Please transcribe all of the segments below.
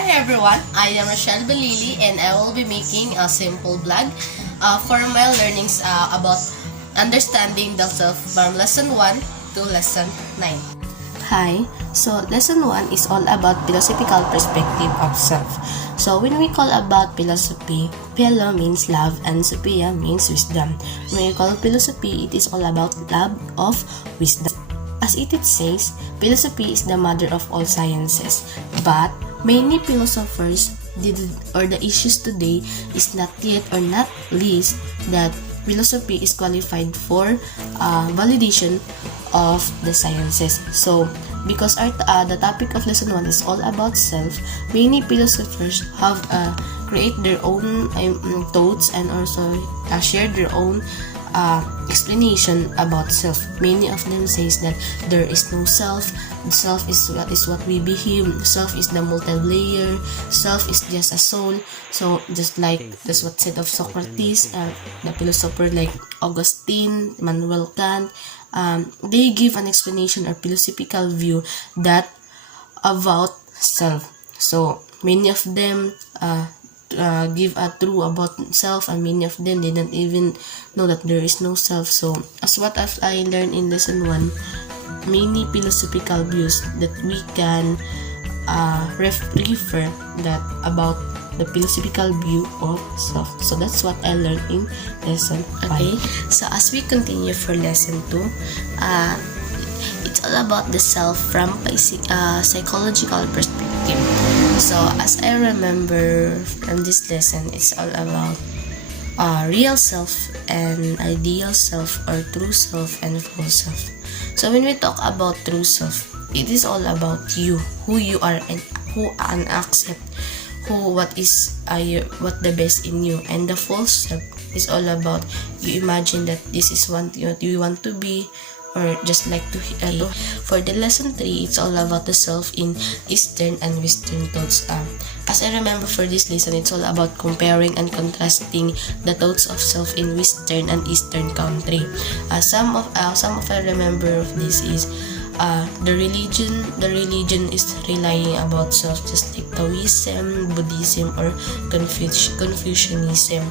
Hi everyone, I am Rochelle Balili and I will be making a simple vlog for my learnings about understanding the self from lesson 1 to lesson 9. Hi, so lesson 1 is all about philosophical perspective of self. So when we call about philosophy, philo means love and sophia means wisdom. When we call philosophy, it is all about love of wisdom. As it says, philosophy is the mother of all sciences, but many philosophers the issues today is not yet or not least that philosophy is qualified for validation of the sciences. So, because the topic of lesson 1 is all about self, many philosophers have create their own thoughts and also share their own explanation about self. Many of them says that there is no self. Self is what we behave. Self is the multi-layer. Self is just a soul. So just like that's what said of Socrates, the philosopher like Augustine, Immanuel Kant, they give an explanation or philosophical view that about self. So many of them give a true about self, and many of them didn't even know that there is no self. So as what I learned in lesson 1, many philosophical views that we can refer that about the philosophical view of self. So that's what I learned in lesson 5. Okay, so as we continue for lesson 2, it's all about the self from psychological perspective. So as I remember from this lesson, it's all about real self and ideal self, or true self and false self. So when we talk about true self, it is all about you, who you are, and who accept what the best in you. And the false self is all about you imagine that this is what you want to be, or just like to For the lesson 3, it's all about the self in Eastern and Western thoughts. As I remember for this lesson, it's all about comparing and contrasting the thoughts of self in Western and Eastern country. Some of I remember of this is the religion is relying about self, just like Taoism, Buddhism, or Confucianism.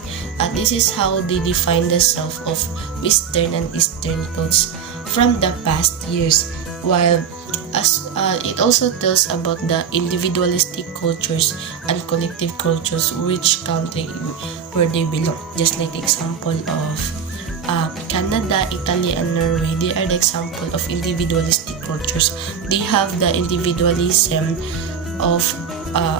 This is how they define the self of Western and Eastern thoughts from the past years, while it also tells about the individualistic cultures and collective cultures, which country where they belong. Just like the example of Canada, Italy, and Norway, they are the example of individualistic cultures. They have the individualism of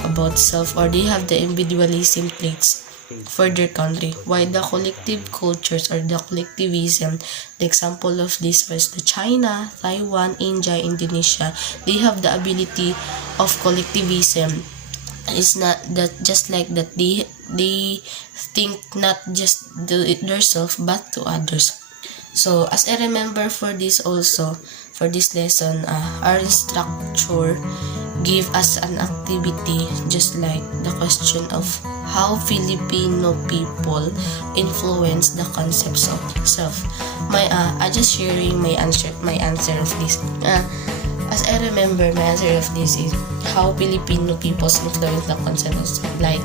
about self, or they have the individualism traits for their country, while the collective cultures or the collectivism, the example of this was the China, Taiwan, India, Indonesia, they have the ability of collectivism. It's not that just like that they think not just their self but to others. So as I remember for this also, for this lesson, our instructor give us an activity just like the question of how Filipino people influence the concepts of self. I just sharing my answer of this. As I remember, my answer of this is how Filipino people influence the concept of self, like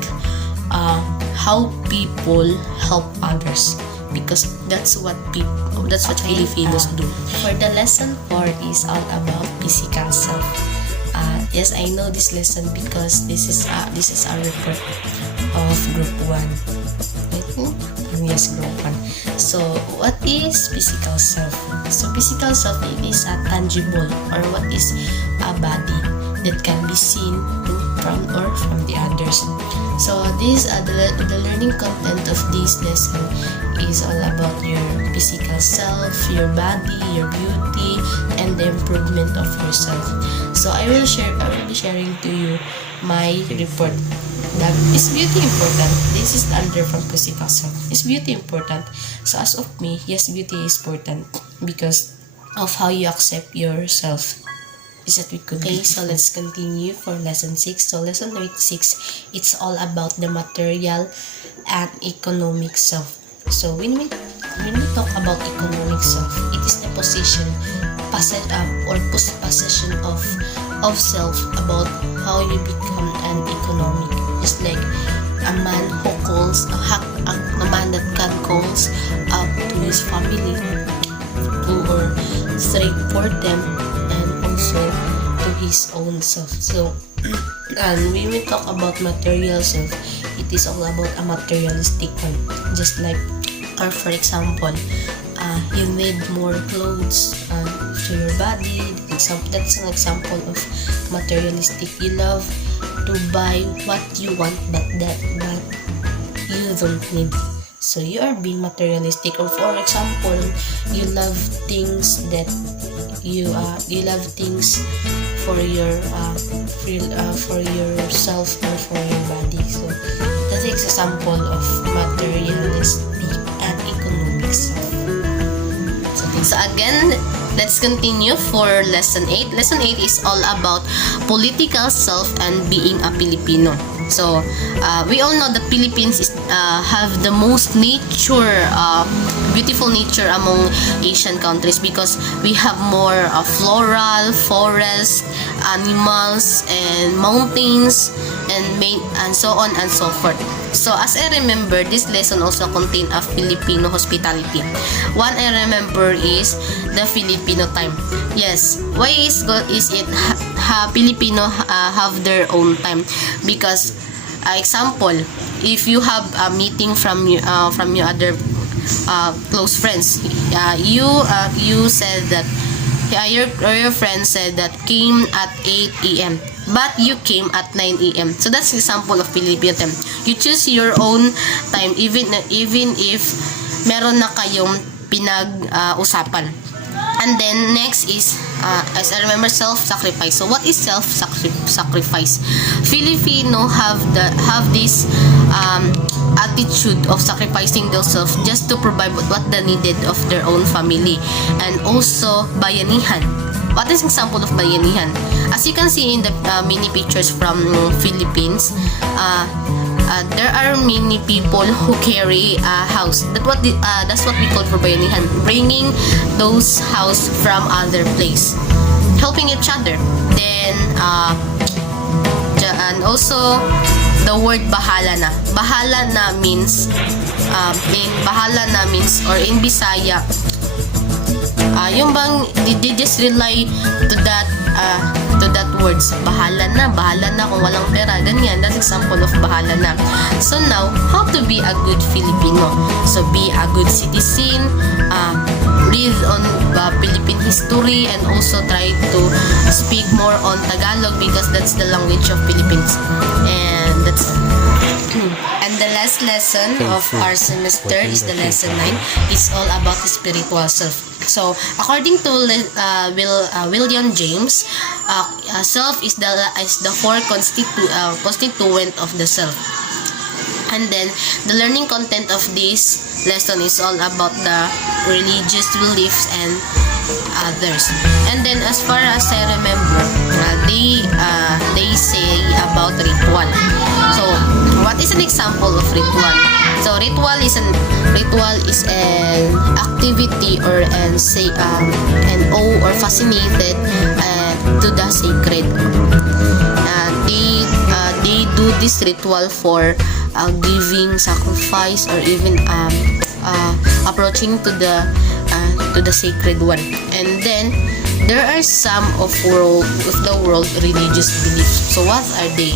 how people help others, because that's what Filipinos do. For the lesson 4 is all about physical self. Yes, I know this lesson because this is our report of group 1. Yes, group 1. So what is physical self? So physical self, it is a tangible, or what is a body that can be seen from the others. So this the learning content of this lesson is all about your physical self, your body, your beauty, and the improvement of yourself. So I will be sharing to you my report. That is beauty important. This is under from physical self. Is beauty important? So as of me, yes, beauty is important because of how you accept yourself. Is that we could be. So let's continue for lesson 6. So lesson 6, it's all about the material and economic self. So when we talk about economic self, it is the possession of self, about how you become an economic. Just like a man who calls a man that can calls out to his family to or straight for them, and also to his own self. So and when we talk about material self, it is all about a materialistic one. Just like, or for example, you need more clothes to your body. That's an example of materialistic. You love to buy what you want, but you don't need. So you are being materialistic. Or for example, you love things that you love things for yourself or for your body. So that's an example of materialistic and economic self. So again, let's continue for lesson 8. Lesson 8 is all about political self and being a Filipino. So we all know that Philippines have the most beautiful nature among Asian countries, because we have more floral, forest, animals, and mountains, and so on and so forth. So as I remember, this lesson also contain a Filipino hospitality. One I remember is the Filipino time. Yes, why is it Filipino have their own time? Because example, if you have a meeting from your other close friends, you said that your friend said that came at 8 a.m. but you came at 9 a.m. So that's an example of Filipino time. You choose your own time even if meron na kayong pinag-usapan. And then next is as I remember, self-sacrifice. So what is self-sacrifice? Filipino have this attitude of sacrificing themselves just to provide what they needed of their own family. And also bayanihan. What is example of bayanihan? As you can see in the many pictures from Philippines, there are many people who carry a house. That's what we call for bayanihan, bringing those house from other place, helping each other. Then and also the word bahala na. Bahala na means or in Bisaya, yung bang they just rely to that words, bahala na kung walang pera, ganyan. That's example of bahala na. So now, how to be a good Filipino? So be a good citizen, read on Philippine history, and also try to speak more on Tagalog, because that's the language of Philippines. And that's and the last lesson of our semester is the lesson 9. It's all about the spiritual self. So according to William James, self is the four constituent of the self. And then the learning content of this lesson is all about the religious beliefs and others. And then as far as I remember, they say about ritual. So what is an example of ritual? So ritual is an activity or an awe or fascinated to the sacred. They do this ritual for giving sacrifice, or even approaching to the sacred one. And then there are some of the world religious beliefs. So what are they?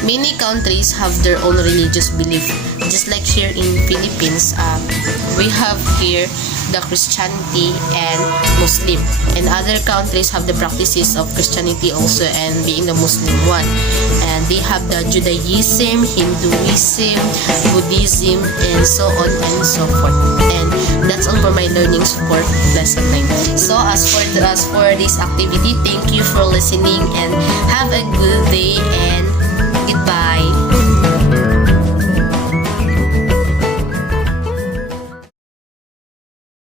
Many countries have their own religious belief. Just like here in Philippines, we have here the Christianity and Muslim. And other countries have the practices of Christianity also, and being the Muslim one. And they have the Judaism, Hinduism, Buddhism, and so on and so forth. And that's all for my learnings for lesson 9. So as for this activity, thank you for listening, and have a good day, and